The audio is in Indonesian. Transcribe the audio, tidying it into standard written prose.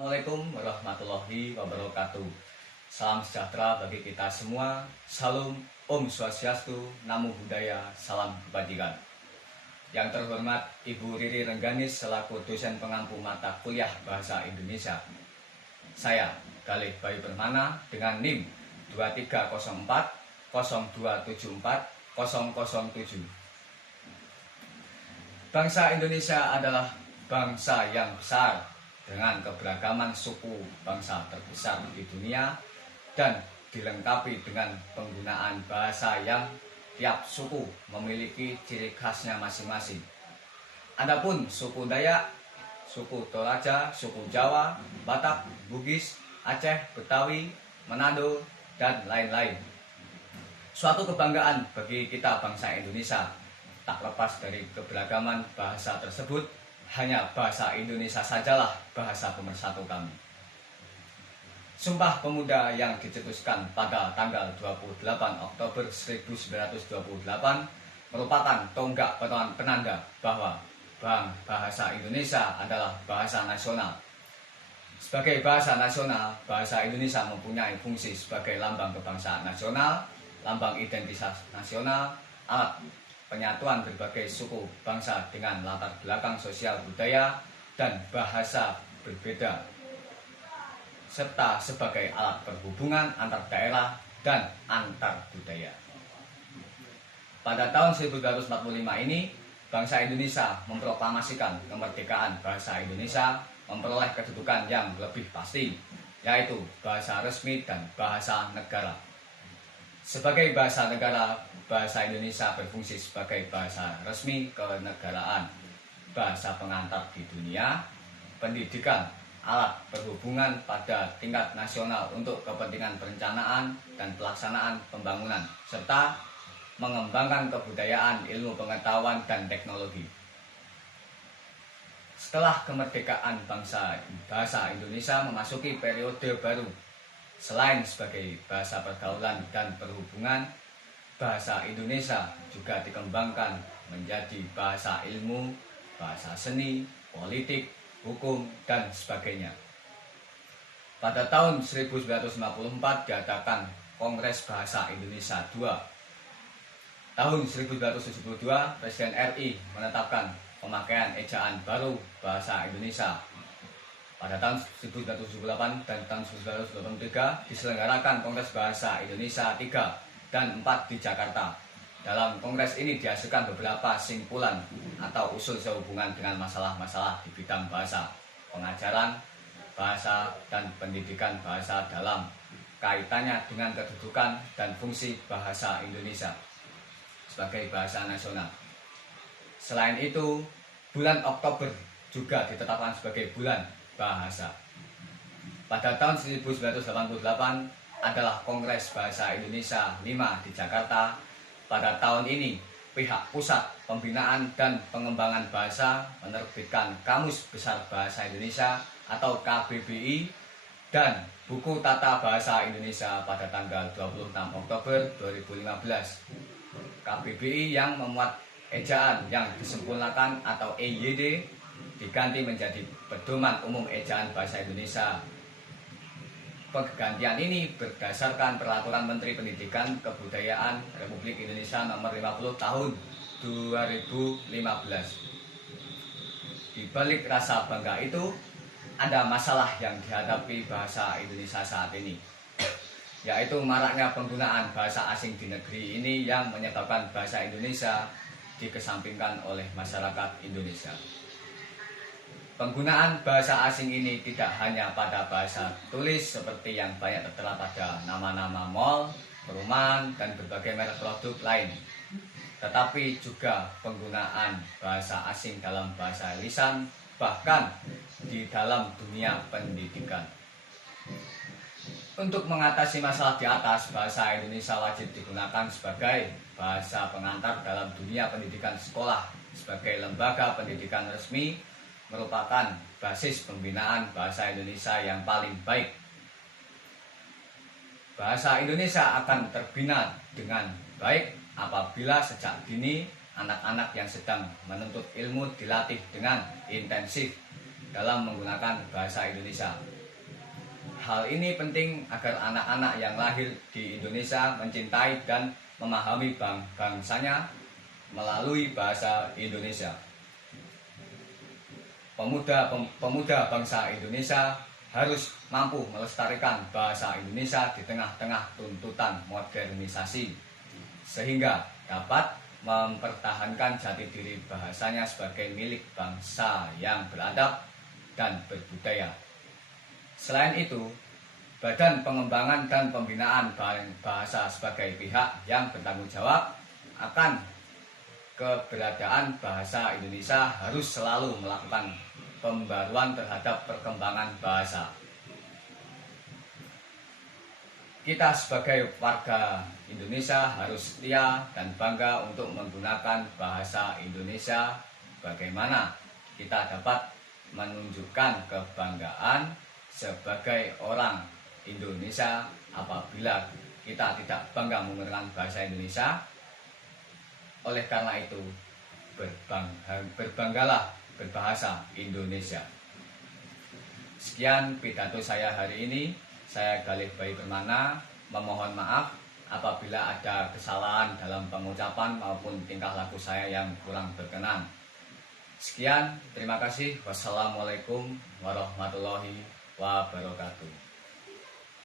Assalamualaikum warahmatullahi wabarakatuh. Salam sejahtera bagi kita semua. Salam Om Swastiastu, Namo Buddhaya, salam kebajikan. Yang terhormat Ibu Riri Rengganis selaku dosen pengampu mata kuliah Bahasa Indonesia. Saya Galih Bayu Permana dengan NIM 2304 0274 007. Bangsa Indonesia adalah bangsa yang besar dengan keberagaman suku bangsa terbesar di dunia dan dilengkapi dengan penggunaan bahasa yang tiap suku memiliki ciri khasnya masing-masing. Adapun suku Dayak, suku Toraja, suku Jawa, Batak, Bugis, Aceh, Betawi, Manado, dan lain-lain. Suatu kebanggaan bagi kita bangsa Indonesia. Tak lepas dari keberagaman bahasa tersebut, hanya bahasa Indonesia sajalah bahasa pemersatu kami. Sumpah Pemuda yang dicetuskan pada tanggal 28 Oktober 1928 merupakan tonggak penanda bahwa bahasa Indonesia adalah bahasa nasional. Sebagai bahasa nasional, bahasa Indonesia mempunyai fungsi sebagai lambang kebangsaan nasional, lambang identitas nasional, alat penyatuan berbagai suku bangsa dengan latar belakang sosial budaya dan bahasa berbeda, serta sebagai alat perhubungan antar daerah dan antar budaya. Pada tahun 1945 ini, bangsa Indonesia memproklamasikan kemerdekaan bahasa Indonesia memperoleh kedudukan yang lebih pasti, yaitu bahasa resmi dan bahasa negara. Sebagai bahasa negara, bahasa Indonesia berfungsi sebagai bahasa resmi kenegaraan, bahasa pengantar di dunia, pendidikan, alat perhubungan pada tingkat nasional untuk kepentingan perencanaan dan pelaksanaan pembangunan, serta mengembangkan kebudayaan, ilmu pengetahuan, dan teknologi. Setelah kemerdekaan bahasa Indonesia memasuki periode baru. Selain sebagai bahasa pergaulan dan perhubungan, bahasa Indonesia juga dikembangkan menjadi bahasa ilmu, bahasa seni, politik, hukum, dan sebagainya. Pada tahun 1954 diadakan Kongres Bahasa Indonesia II. Tahun 1972 Presiden RI menetapkan pemakaian ejaan baru bahasa Indonesia. Pada tahun 1978 dan tahun 1983 diselenggarakan Kongres Bahasa Indonesia 3 dan 4 di Jakarta. Dalam kongres ini dihasilkan beberapa simpulan atau usul sehubungan dengan masalah-masalah di bidang bahasa, pengajaran bahasa, dan pendidikan bahasa dalam kaitannya dengan kedudukan dan fungsi bahasa Indonesia sebagai bahasa nasional. Selain itu, bulan Oktober juga ditetapkan sebagai bulan bahasa. Pada tahun 1988 adalah Kongres Bahasa Indonesia 5 di Jakarta. Pada tahun ini, pihak Pusat Pembinaan dan Pengembangan Bahasa menerbitkan Kamus Besar Bahasa Indonesia atau KBBI dan Buku Tata Bahasa Indonesia pada tanggal 26 Oktober 2015. KBBI yang memuat ejaan yang disempurnakan atau EYD diganti menjadi Pedoman Umum Ejaan Bahasa Indonesia. Pergantian ini berdasarkan Peraturan Menteri Pendidikan Kebudayaan Republik Indonesia Nomor 50 Tahun 2015. Di balik rasa bangga itu, ada masalah yang dihadapi bahasa Indonesia saat ini, yaitu maraknya penggunaan bahasa asing di negeri ini yang menyebabkan bahasa Indonesia dikesampingkan oleh masyarakat Indonesia. Penggunaan bahasa asing ini tidak hanya pada bahasa tulis seperti yang banyak tertera pada nama-nama mall, perumahan, dan berbagai merek produk lain, tetapi juga penggunaan bahasa asing dalam bahasa lisan, bahkan di dalam dunia pendidikan. Untuk mengatasi masalah di atas, bahasa Indonesia wajib digunakan sebagai bahasa pengantar dalam dunia pendidikan sekolah sebagai lembaga pendidikan resmi, merupakan basis pembinaan bahasa Indonesia yang paling baik. Bahasa Indonesia akan terbina dengan baik apabila sejak dini anak-anak yang sedang menuntut ilmu dilatih dengan intensif dalam menggunakan bahasa Indonesia. Hal ini penting agar anak-anak yang lahir di Indonesia mencintai dan memahami bangsanya melalui bahasa Indonesia. Pemuda bangsa Indonesia harus mampu melestarikan bahasa Indonesia di tengah-tengah tuntutan modernisasi, sehingga dapat mempertahankan jati diri bahasanya sebagai milik bangsa yang beradab dan berbudaya. Selain itu, Badan Pengembangan dan Pembinaan Bahasa sebagai pihak yang bertanggung jawab akan keberadaan bahasa Indonesia harus selalu melakukan pembaruan terhadap perkembangan bahasa. Kita sebagai warga Indonesia harus setia dan bangga untuk menggunakan bahasa Indonesia. Bagaimana kita dapat menunjukkan kebanggaan sebagai orang Indonesia apabila kita tidak bangga menggunakan bahasa Indonesia? Oleh karena itu, berbanggalah berbahasa Indonesia. Sekian pidato saya hari ini. Saya Galih Bayi Permana memohon maaf apabila ada kesalahan dalam pengucapan maupun tingkah laku saya yang kurang berkenan. Sekian, terima kasih. Wassalamualaikum warahmatullahi wabarakatuh.